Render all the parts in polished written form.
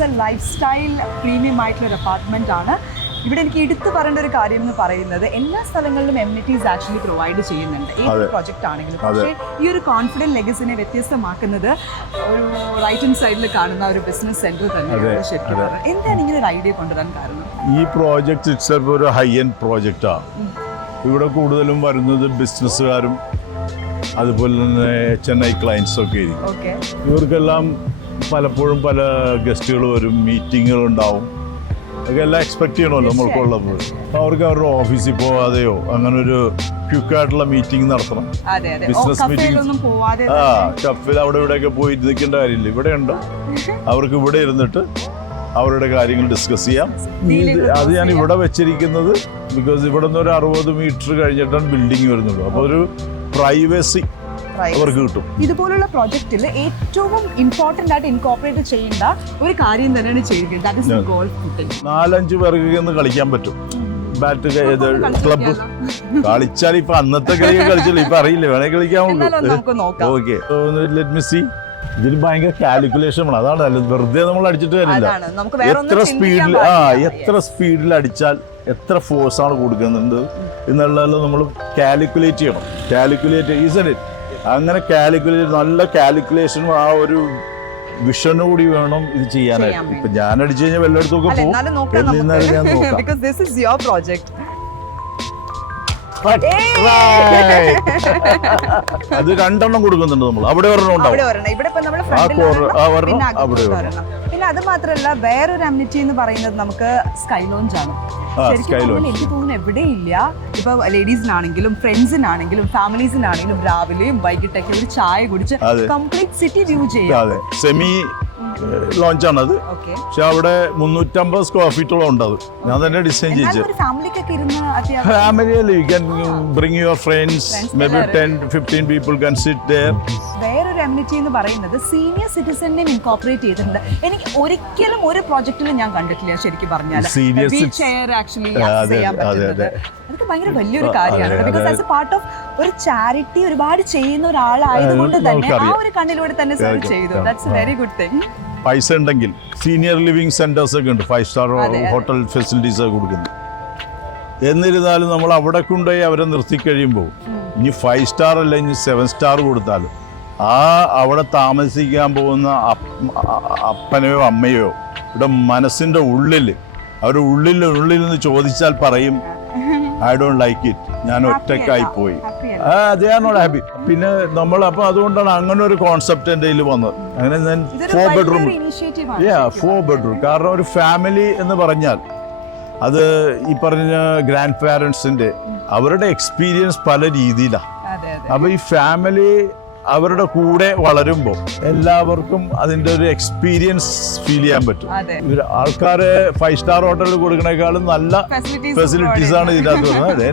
It's A life style premium ആയിട്ടുള്ള ഒരു apartment ആണ്. ഇവിടെ എനിക്ക് എടുത്തു പറയേണ്ട ഒരു കാര്യം എന്ന് പറയുന്നത് എല്ലാ സ്ഥലങ്ങളിലും എമ്യൂണിറ്റീസ് ആക്ച്വലി പ്രൊവൈഡ് ചെയ്യുന്നുണ്ട്, ഏത് പ്രോജക്റ്റ് ആണെങ്കിലും. പക്ഷേ ഈ ഒരു കോൺഫിഡൻറ്റ് ലെഗസിനെ വ്യത്യസ്തമാക്കുന്നത് ഒരു റൈറ്റ് ഹാൻഡ് സൈഡിൽ കാണുന്ന ഒരു ബിസിനസ് സെന്റർ തന്നെയാണ്. ശരിക്കും പറഞ്ഞാൽ എന്താണ് ഇങ്ങനെ ഒരു ഐഡിയ കൊണ്ടുവരാൻ കാരണം? ഈ പ്രോജക്റ്റ് ഇറ്റ്സെൽഫ് ഒരു ഹൈ എൻഡ് പ്രോജക്റ്റാണ്. ഇവിടെ കൂടുതലും വരുന്നത് ബിസിനസ്സുകാരും അതുപോലെ തന്നെ ചെന്നൈ ക്ലയൻസും ഒക്കെ ആയിരിക്കും. ഇവർക്കെല്ലാം പലപ്പോഴും പല ഗസ്റ്റുകൾ വരും, മീറ്റിങ്ങുകൾ ഉണ്ടാവും, ഒക്കെ എല്ലാം എക്സ്പെക്ട് ചെയ്യണമല്ലോ നമ്മൾക്കുള്ളപ്പോൾ. അവർക്ക് അവരുടെ ഓഫീസിൽ പോവാതെയോ അങ്ങനെ ഒരു ക്വിക്കായിട്ടുള്ള മീറ്റിംഗ് നടത്തണം, ബിസിനസ് മീറ്റിംഗ്. കഫിൽ അവിടെ ഇവിടെയൊക്കെ പോയി നിൽക്കേണ്ട കാര്യമില്ല. ഇവിടെ ഉണ്ട്, അവർക്ക് ഇവിടെ ഇരുന്നിട്ട് അവരുടെ കാര്യങ്ങൾ ഡിസ്കസ് ചെയ്യാം. അത് ഞാൻ ഇവിടെ വെച്ചിരിക്കുന്നത് ബിക്കോസ് ഇവിടെ നിന്ന് ഒരു 60 മീറ്റർ കഴിഞ്ഞിട്ടാണ് ബിൽഡിംഗ് വരുന്നുള്ളൂ. അപ്പോൾ ഒരു പ്രൈവസി അവർക്ക് കിട്ടും. ഇതുപോലുള്ള പ്രോജക്റ്റിൽ ഏറ്റവും ഇമ്പോർട്ടന്റ് ആയിട്ട് ഇൻകോർപ്പറേറ്റ് ചെയ്യേണ്ട ഒരു കാര്യം തന്നെയാണ് ചെയ്യുന്നത്, ദാറ്റ് ഈസ് ഗോൾഫ് ഫുട്ടിംഗ്. 4-5 പേർക്ക് ഒന്ന് കളിക്കാൻ പറ്റും. ബാറ്റ് ക്ലബ്ബ് കളിച്ചാൽ ഇപ്പൊ അന്നത്തെ കളി കളിച്ചില്ല, ഇപ്പൊ അറിയില്ല, വേണേ കളിക്കാമുള്ളൂ. Okay, let me see. ഇതിന് ഭയങ്കര കാൽക്കുലേഷൻ ആണ്, അതാണ് നല്ലത്. വെറുതെ നമ്മൾ അടിച്ചിട്ട് കാര്യമില്ല. എത്ര സ്പീഡിൽ അടിച്ചാൽ എത്ര ഫോഴ്സ് ആണ് കൊടുക്കുന്നുണ്ട് എന്നുള്ളത് നമ്മൾ കാൽക്കുലേറ്റ് ചെയ്യണം. കാൽക്കുലേറ്റ് ഈസൺ ഇറ്റ്. അങ്ങനെ കാൽക്കുലേറ്റ്, നല്ല കാൽക്കുലേഷനും ആ ഒരു വിഷനോടി വേണം ഇത് ചെയ്യാനായിട്ട്. ഇപ്പൊ ഞാൻ അടിച്ചു കഴിഞ്ഞാൽ വല്ലയിടത്തൊക്കെ പോകും. ഞാൻ നോക്കാം. അത് 2 കൊടുക്കുന്നുണ്ട് നമ്മൾ. അവിടെ പിന്നെ അത് മാത്രമല്ല വേറൊരു അമ്യൂണിറ്റി എന്ന് പറയുന്നത് നമുക്ക് സ്കൈ ലോഞ്ച് ആണ്. ശരിക്കും എനിക്ക് തോന്നുന്നു എവിടെയില്ല. ഇപ്പൊ ലേഡീസിനാണെങ്കിലും ഫ്രണ്ട്സിനാണെങ്കിലും ഫാമിലീസിനാണെങ്കിലും രാവിലെയും വൈകിട്ടൊക്കെ ഒരു ചായ കുടിച്ച് കംപ്ലീറ്റ് സിറ്റി വ്യൂ ചെയ്യാം. സെമി ലോഞ്ച് ആണ് അത്. പക്ഷെ അവിടെ 350 സ്ക്വയർ ഫീറ്റോളം ഉണ്ട്. അത് ഞാൻ തന്നെ ഡിസൈൻ ചെയ്തു. Family, you can bring your friends, may be 10-15 people can sit there. വേറൊരു അമ്യൂണിറ്റി എന്ന് പറയുന്നത് സീനിയർ സിറ്റിസണിനെ ഇൻകോർപ്പറേറ്റ് ചെയ്തിട്ടുണ്ട്. എനിക്ക് ഒരിക്കലും ഒരു പ്രോജക്റ്റിലും ഞാൻ കണ്ടിട്ടില്ല ശരിക്കും പറഞ്ഞാൽ വീൽ ചെയർ ആക്ച്വലി ചെയ്യാൻ പറ്റുന്നത്. അതൊക്കെ ഭയങ്കര വലിയൊരു കാര്യമാണ്. Because as A part of ഒരു ചാരിറ്റി ഒരുപാട് ചെയ്യുന്ന ഒരാളായതുകൊണ്ട് തന്നെ ആ ഒരു കണ്ണിലൂടെ തന്നെ സെർവ് ചെയ്തു. That's A very good thing. പൈസ ഉണ്ടെങ്കിൽ സീനിയർ ലിവിംഗ് സെന്റേഴ്സ് ഒക്കെ ഉണ്ട്, 5 സ്റ്റാർ ഹോട്ടൽ ഫെസിലിറ്റീസ് ഒക്കെ കൊടുക്കുന്നു. എന്നിരുന്നാലും നമ്മൾ അവിടെ കൊണ്ടുപോയി അവരെ നിർത്തി കഴിയുമ്പോൾ ഇനി 5 സ്റ്റാർ അല്ല, ഇനി 7 സ്റ്റാർ കൊടുത്താലും അവിടെ താമസിക്കാൻ പോകുന്ന അപ്പനെയോ അമ്മയോ ഇവിടെ മനസ്സിൻ്റെ ഉള്ളിൽ അവരുടെ ഉള്ളിൽ നിന്ന് ചോദിച്ചാൽ പറയും ഐ ഡോണ്ട് ലൈക്ക് ഇറ്റ്, ഞാൻ ഒറ്റയ്ക്കായി പോയി. They are not happy. പിന്നെ നമ്മൾ അപ്പോൾ അതുകൊണ്ടാണ് അങ്ങനെ ഒരു കോൺസെപ്റ്റ് എൻ്റെ കയ്യിൽ വന്നത്. അങ്ങനെ ഞാൻ 4 ബെഡ്റൂം, 4 ബെഡ്റൂം. കാരണം ഒരു ഫാമിലി എന്ന് പറഞ്ഞാൽ അത് ഈ പറഞ്ഞ ഗ്രാൻഡ് പാരൻസിൻ്റെ അവരുടെ എക്സ്പീരിയൻസ് പല രീതിയിലാണ്. അപ്പോൾ ഈ ഫാമിലി അവരുടെ കൂടെ വളരുമ്പോൾ എല്ലാവർക്കും അതിൻ്റെ ഒരു എക്സ്പീരിയൻസ് ഫീൽ ചെയ്യാൻ പറ്റും. ആൾക്കാര് 5 സ്റ്റാർ ഹോട്ടലിൽ കൊടുക്കണേക്കാളും നല്ല ഫെസിലിറ്റീസ് ആണ് ഇതിനകത്ത് വരുന്നത്.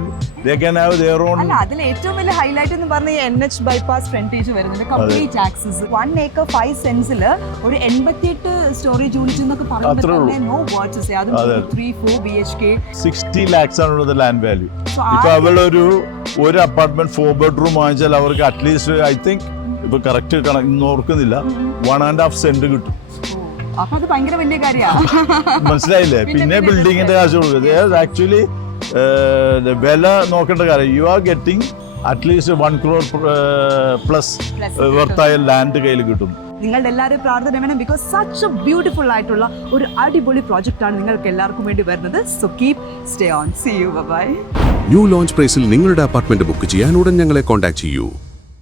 അതിൽ ഏറ്റവും വലിയ ഹൈലൈറ്റ് എന്ന് പറഞ്ഞ NH ബൈപ്പാസ് ഫ്രണ്ടേജ് വരുന്നുണ്ട്, കംപ്ലീറ്റ് ആക്സസ്. 1 acre 5 സെന്റ്സിൽ ഒരു 88 സ്റ്റോറേജ് യൂണിറ്റ് എന്നൊക്കെ പറയുമ്പോൾ നോ വേർഡ്സ്. അത് 3-4 BHK 60 lakhs ആണ് ലാൻഡ് വാല്യൂ. ഇപ്പൊ അവളൊരു അപ്പാർട്ട്മെന്റ് 4 ബെഡ്റൂം വാങ്ങിച്ചാൽ അവർക്ക് അറ്റ്ലീസ്റ്റ് ഐ തിങ്ക് ഇപ്പൊ കറക്റ്റ് ഓർക്കുന്നില്ല 1.5 സെന്റ് കിട്ടും. മനസ്സിലായില്ലേ? പിന്നെ ബിൽഡിങ്ങിന്റെ കാശ് കൊടുക്കുക. ആക്ച്വലി വില നോക്കേണ്ട കാര്യം, you are getting at least 1 crore plus വർത്തായ ലാൻഡ് കയ്യിൽ കിട്ടും. നിങ്ങളുടെ എല്ലാവരും പ്രാർത്ഥന വേണം. ബിക്കോസ് സച്ച് എ ബ്യൂട്ടിഫുൾ ആയിട്ടുള്ള ഒരു അടിപൊളി പ്രോജക്റ്റ് ആണ് നിങ്ങൾക്ക് എല്ലാവർക്കും വേണ്ടി വരുന്നത്. So keep stay on. See you, bye. New launch പ്രൈസിൽ നിങ്ങളുടെ അപ്പാർട്ട്മെന്റ് ബുക്ക് ചെയ്യാൻ ഉടൻ ഞങ്ങളെ കോൺടാക്ട് ചെയ്യൂ.